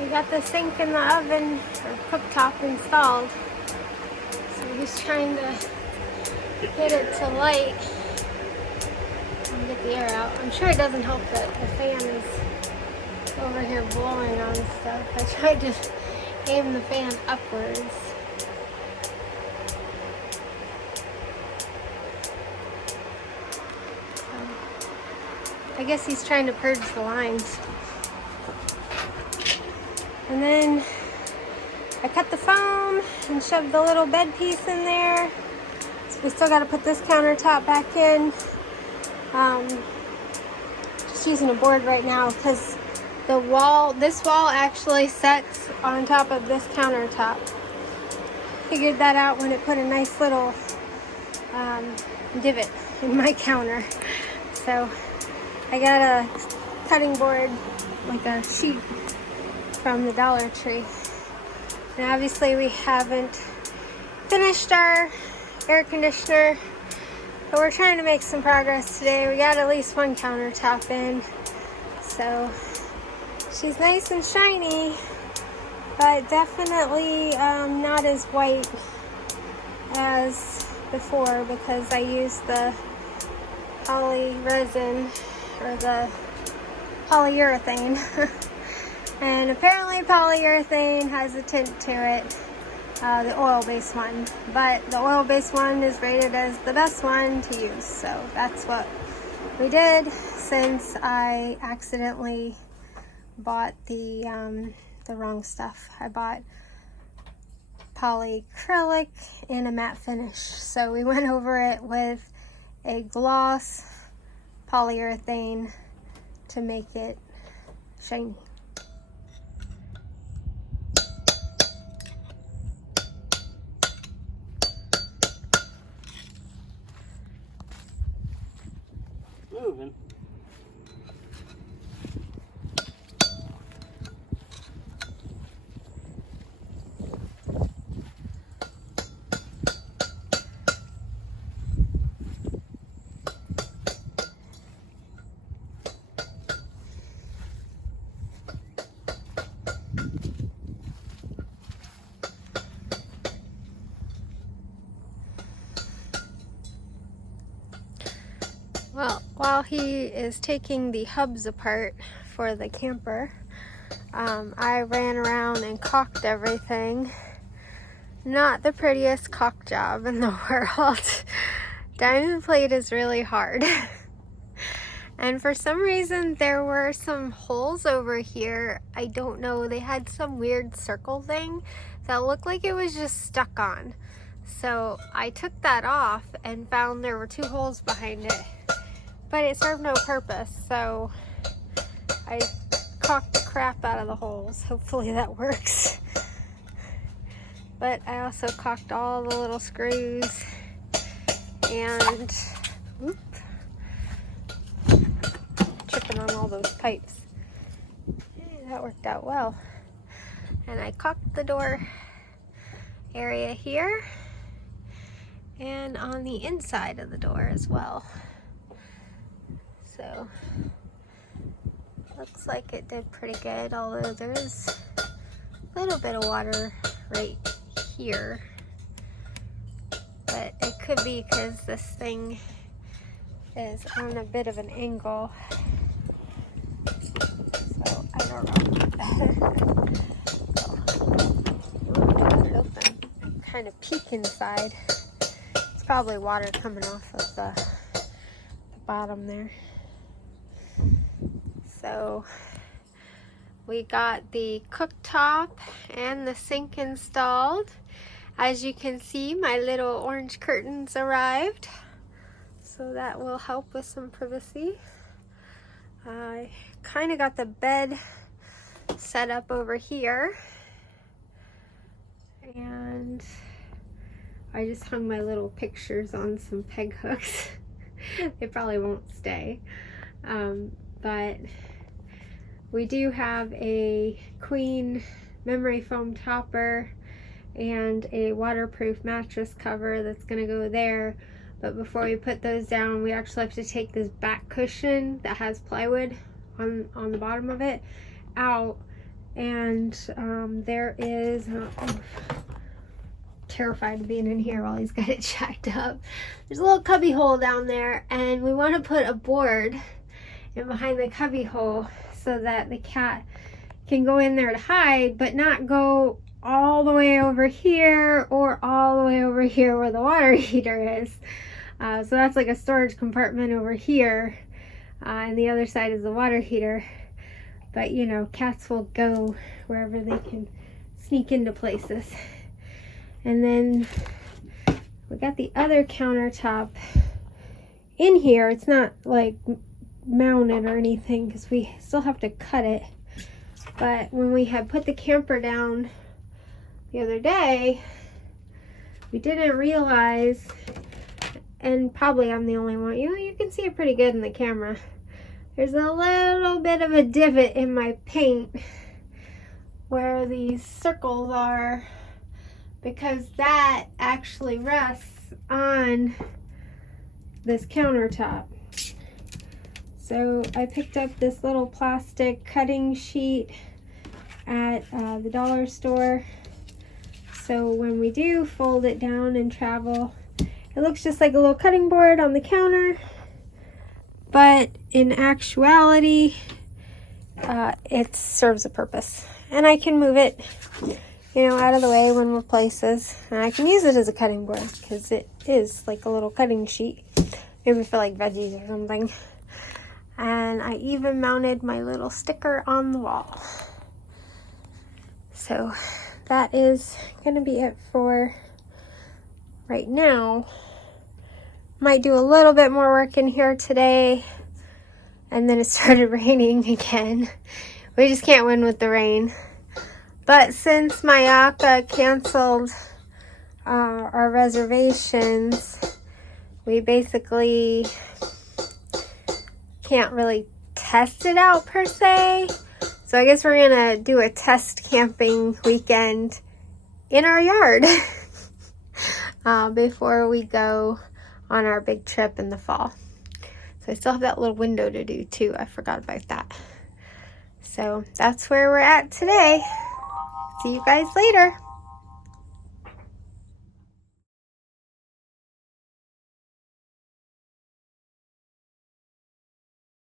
We got the sink in the oven or cooktop installed. So we're just trying to get it to light and get the air out. I'm sure it doesn't help that the fan is over here blowing on stuff. I tried to aim the fan upwards. I guess he's trying to purge the lines. And then I cut the foam and shoved the little bed piece in there. So we still got to put this countertop back in. Just using a board right now because this wall actually sets on top of this countertop. Figured that out when it put a nice little divot in my counter. So I got a cutting board, like a sheet from the Dollar Tree. And obviously we haven't finished our air conditioner, but we're trying to make some progress today. We got at least one countertop in, so she's nice and shiny, but definitely not as white as before because I used the poly resin or the polyurethane. And apparently polyurethane has a tint to it, the oil-based one, but the oil-based one is rated as the best one to use, so that's what we did since I accidentally bought the wrong stuff. I bought polyacrylic in a matte finish, so we went over it with a gloss polyurethane to make it shiny. Moving. Well, while he is taking the hubs apart for the camper, I ran around and caulked everything. Not the prettiest caulk job in the world. Diamond plate is really hard. And for some reason there were some holes over here. I don't know, they had some weird circle thing that looked like it was just stuck on. So I took that off and found there were 2 holes behind it. But it served no purpose, so I caulked the crap out of the holes. Hopefully that works. But I also caulked all the little screws and tripping on all those pipes. That worked out well. And I caulked the door area here and on the inside of the door as well. So looks like it did pretty good, although there's a little bit of water right here, but it could be because this thing is on a bit of an angle, so I don't know. Cut it open, kind of peek inside. It's probably water coming off of the bottom there. So we got the cooktop and the sink installed. As you can see, my little orange curtains arrived, so that will help with some privacy. I kind of got the bed set up over here, and I just hung my little pictures on some peg hooks. They probably won't stay, but we do have a queen memory foam topper and a waterproof mattress cover that's going to go there. But before we put those down, we actually have to take this back cushion that has plywood on the bottom of it out And there is, I'm terrified of being in here while he's got it jacked up. There's a little cubby hole down there, and we want to put a board in behind the cubby hole so that the cat can go in there to hide, but not go all the way over here or all the way over here where the water heater is. So that's like a storage compartment over here, and the other side is the water heater. But you know, cats will go wherever they can sneak into places. And then we got the other countertop in here. It's not like mounted or anything because we still have to cut it. But when we had put the camper down the other day, we didn't realize, and probably I'm the only one, you can see it pretty good in the camera, there's a little bit of a divot in my paint where these circles are, because that actually rests on this countertop. So I picked up this little plastic cutting sheet at the dollar store. So when we do fold it down and travel, it looks just like a little cutting board on the counter. But in actuality, it serves a purpose. And I can move it, you know, out of the way when we're places. And I can use it as a cutting board because it is like a little cutting sheet. Maybe for like veggies or something. And I even mounted my little sticker on the wall. So that is going to be it for right now. Might do a little bit more work in here today. And then it started raining again. We just can't win with the rain. But since Myakka canceled our reservations, we basically can't really test it out per se. So I guess we're gonna do a test camping weekend in our yard before we go on our big trip in the fall. So I still have that little window to do too. I forgot about that. So that's where we're at today. See you guys later.